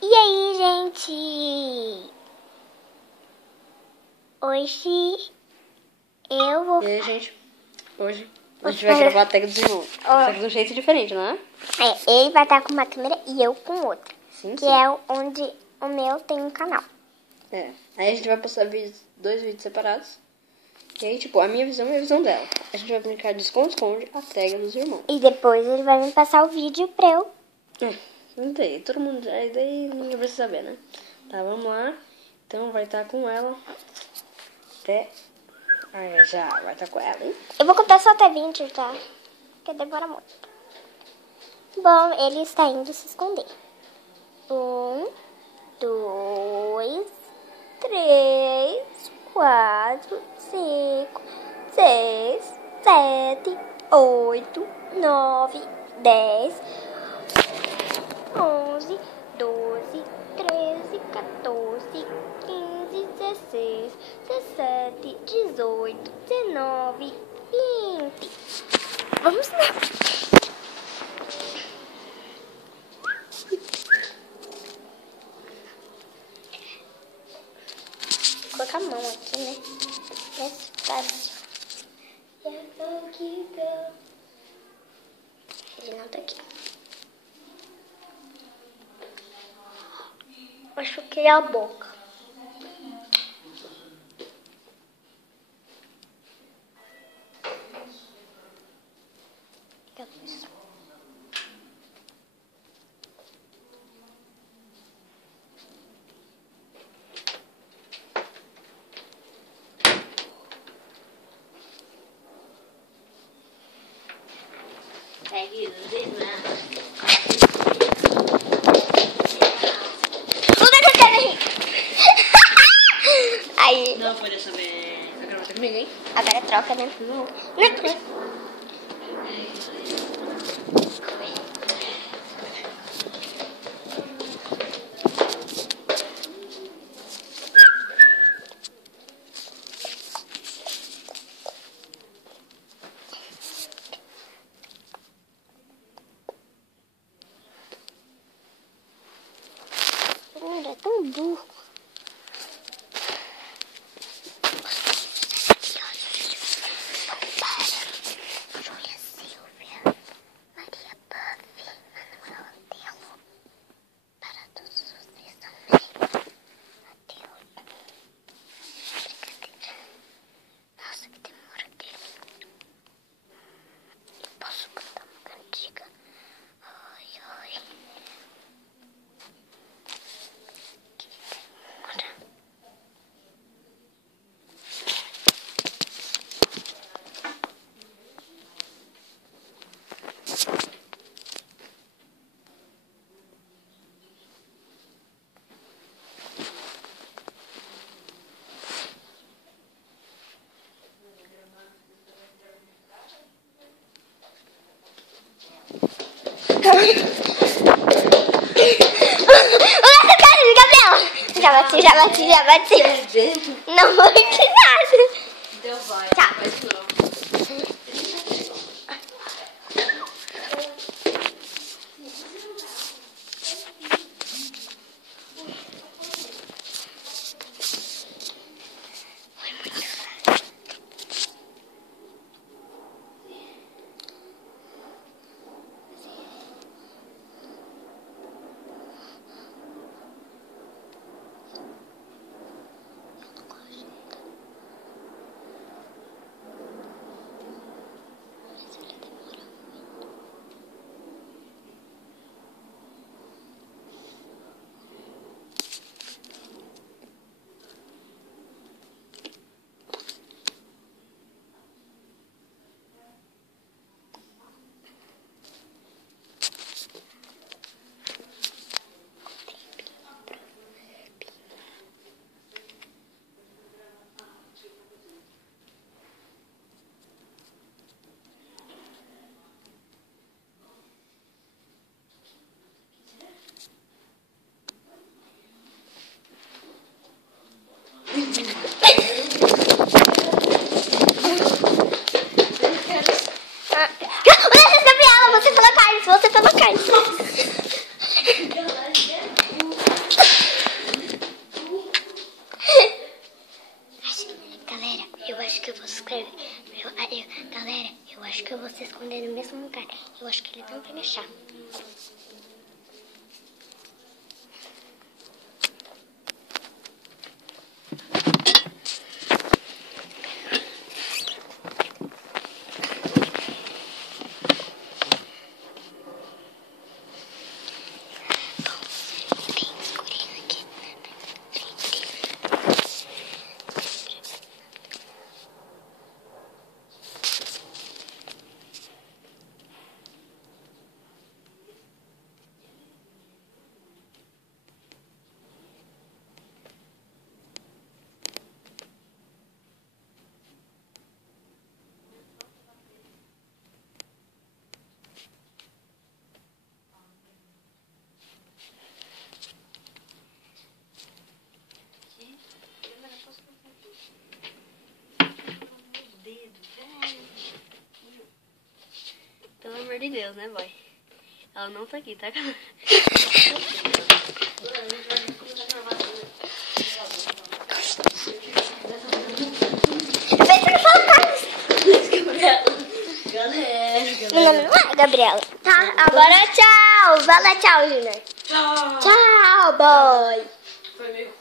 E aí, gente? Hoje eu vou... E aí, gente? Hoje a gente vai gravar a tag dos irmãos. Só que de um jeito diferente, não é? ele vai estar com uma câmera e eu com outra. Sim, que sim. é onde o meu tem um canal. É. Aí a gente vai postar dois vídeos separados. E aí, tipo, a minha visão e a visão dela. A gente vai brincar de esconde-esconde a tag dos irmãos. E depois ele vai me passar o vídeo pra eu... Não tem. Todo mundo... Daí ninguém precisa saber, né? Tá, vamos lá. Então vai estar com ela. Até... Ah, já vai estar com ela, hein? Eu vou contar só até 20, tá? Porque demora muito. Bom, ele está indo se esconder. 1, 2, 3, 4, 5, 6, 7, 8, 9, 10, 11, 12, 13, 14, 15, 16, 17, 18, 19, 20. Vamos lá. Vou colocar a mão aqui, né? Mais fácil. Ele não tá aqui. Acho que é a boca. Pegue os irmãos. Tudo que eu quero rir. Aí, Não foi dessa vez. Vai gravar comigo, hein? agora troca, né? Não. É tão burro. Júlia Silvia, Maria Buff, Manuel Antelo, para todos vocês também. Adeus. Brincadeira. Nossa, que demora dele. Eu posso cantar uma cantiga? Ai, ai. Que demora. Já bati. Não vou que nada. Então vai. Tá. Vai de novo. acho que ele não vai me achar. Pelo amor de Deus, né, boy? Ela não tá aqui, tá? Meu nome não é Gabriela. Tá, agora tchau. Vai lá, tchau, Junior. Tchau. Tchau, boy. Foi meio